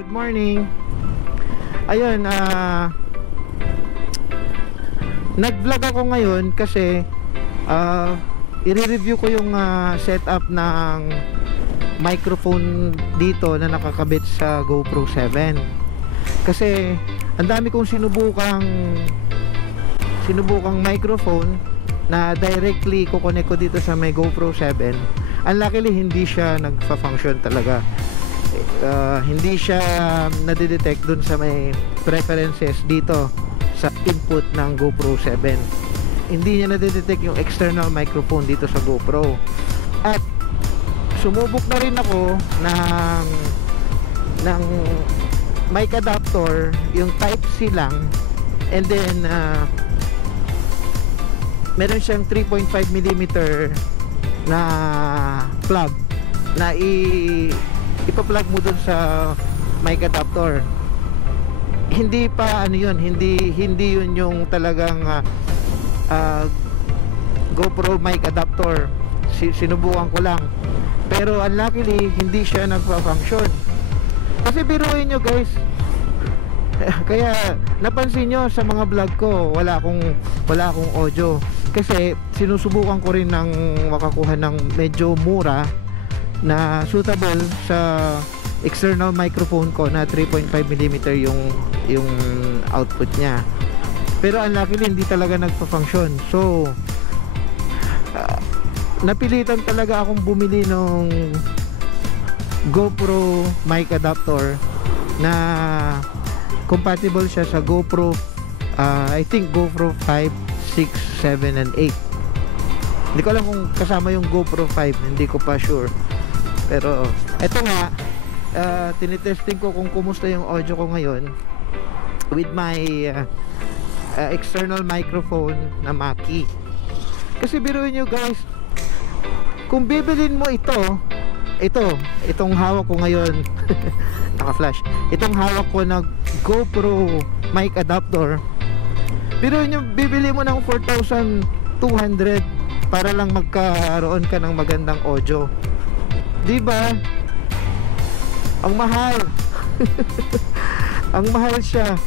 Good morning. Ayun, nag-vlog ako ngayon kasi i-review ko yung setup ng microphone dito na nakakabit sa GoPro 7. Kasi ang dami kong sinubukang microphone na directly kukonek ko dito sa may GoPro 7. Unluckily hindi siya nagfa-function talaga. Hindi siya nadidetect dun sa may preferences dito sa input ng GoPro 7. Hindi niya nadidetect yung external microphone dito sa GoPro. At sumubok na rin ako ng mic adapter, yung Type-C lang, and then meron siyang 3.5mm na plug na ipa-plug mo dun sa mic adapter. Hindi pa ano yun, hindi yun yung talagang GoPro mic adapter. Sinubukan ko lang, pero unluckily hindi siya nagpa-function. Kasi biruin nyo guys, kaya napansin nyo sa mga vlog ko wala akong audio, kasi sinusubukan ko rin ng makakuha ng medyo mura na suitable sa external microphone ko na 3.5mm yung output niya. Pero unluckily hindi talaga nagpa-function. So napilitan talaga akong bumili ng GoPro mic adapter na compatible siya sa GoPro, I think GoPro 5, 6, 7, and 8. Hindi ko alam kung kasama yung GoPro 5, hindi ko pa sure. Pero eto nga, tinitesting ko kung kumusta yung audio ko ngayon with my external microphone na Mackie. Kasi biruin nyo guys, kung bibilin mo itong hawak ko ngayon naka-flash, itong hawak ko na GoPro mic adapter, biruin nyo, bibili mo ng 4,200 para lang magkaroon ka ng magandang audio. Diba? Ang mahal. Ang mahal siya.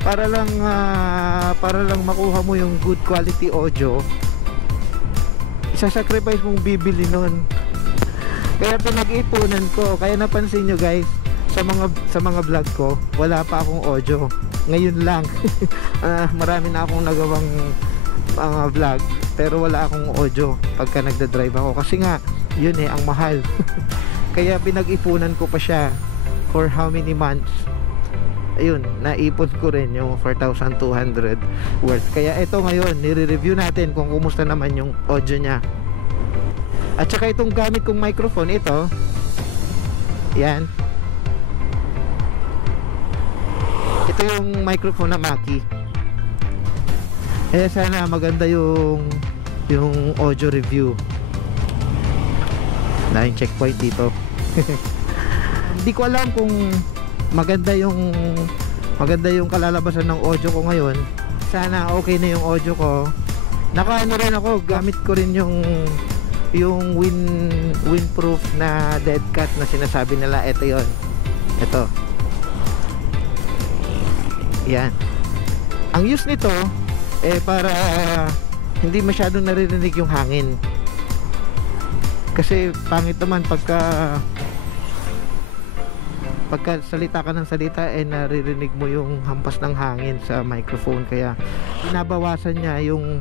Para lang makuha mo yung good quality audio, isa-sacrifice mong bibili nun. Kaya pinag-ipunan ko. Kaya napansin nyo guys, sa mga vlog ko wala pa akong audio. Ngayon lang marami na akong nagawang mga vlog, pero wala akong audio pagka nagda-drive ako. Kasi nga yun ang mahal. Kaya pinag-ipunan ko pa siya for how many months. Ayun, naipon ko rin yung 4,200 worth. Kaya ito ngayon, nire-review natin kung kumusta naman yung audio niya. At saka itong gamit kong microphone, ito, yan, ito yung microphone na Mackie. Sana maganda yung audio review. Daming checkpoint dito. Hindi ko alam kung maganda yung kalalabasan ng audio ko ngayon. Sana okay na yung audio ko. Nakaano rin ako, gamit ko rin yung windproof na dead cat na sinasabi nila. Ito yon, ito, yan. Ang use nito para hindi masyadong naririnig yung hangin. Kasi pangit naman pagka salita ka ng salita naririnig mo yung hampas ng hangin sa microphone. Kaya binabawasan niya yung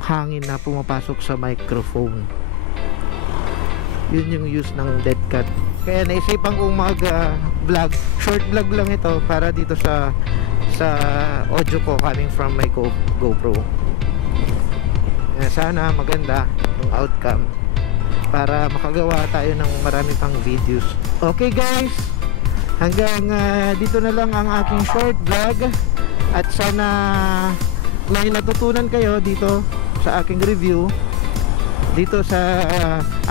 hangin na pumapasok sa microphone. Yun yung use ng dead cat. Kaya naisipan kong vlog, short vlog lang ito para dito sa audio ko coming from my GoPro. Sana maganda yung outcome para makagawa tayo ng marami pang videos. Okay guys, hanggang dito na lang ang aking short vlog, at sana may natutunan kayo dito sa aking review, dito sa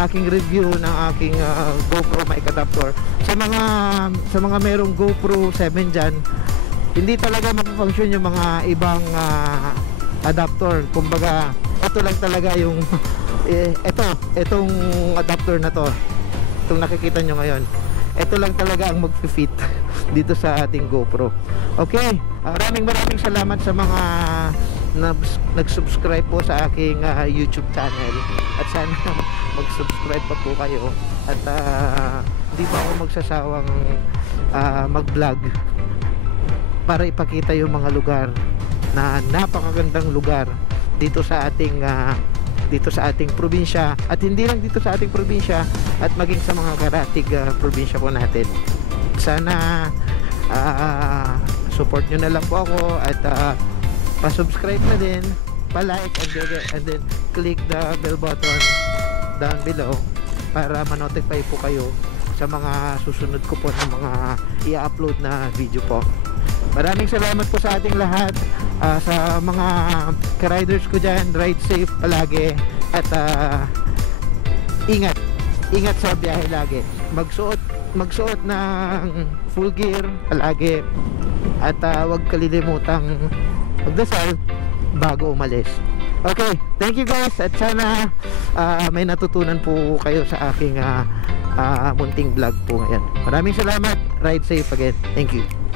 aking review ng aking GoPro mic adapter. Sa mga merong GoPro 7 dyan, hindi talaga mag-function yung mga ibang adapter. Kumbaga ito lang talaga yung itong adapter na to, itong nakikita nyo ngayon, ito lang talaga ang mag-fit dito sa ating GoPro. Okay, maraming salamat sa mga nag-subscribe po sa aking YouTube channel, at sana mag-subscribe pa po kayo, at hindi pa ako magsasawang mag-vlog para ipakita yung mga lugar na napakagandang lugar dito sa ating probinsya, at hindi lang dito sa ating probinsya, at maging sa mga karatig probinsya po natin. Sana support nyo na lang po ako, at pa-subscribe na din, pa-like, and then click the bell button down below para ma-notify po kayo sa mga susunod ko po ng mga i-upload na video po. Maraming salamat po sa ating lahat, sa mga ka-riders ko dyan. Ride safe palagi, at ingat sa biyahe lagi. Magsuot ng full gear palagi, at huwag kalilimutang magdasal bago umalis. Okay, thank you guys, at sana may natutunan po kayo sa aking munting vlog po ngayon. Maraming salamat. Ride safe again. Thank you.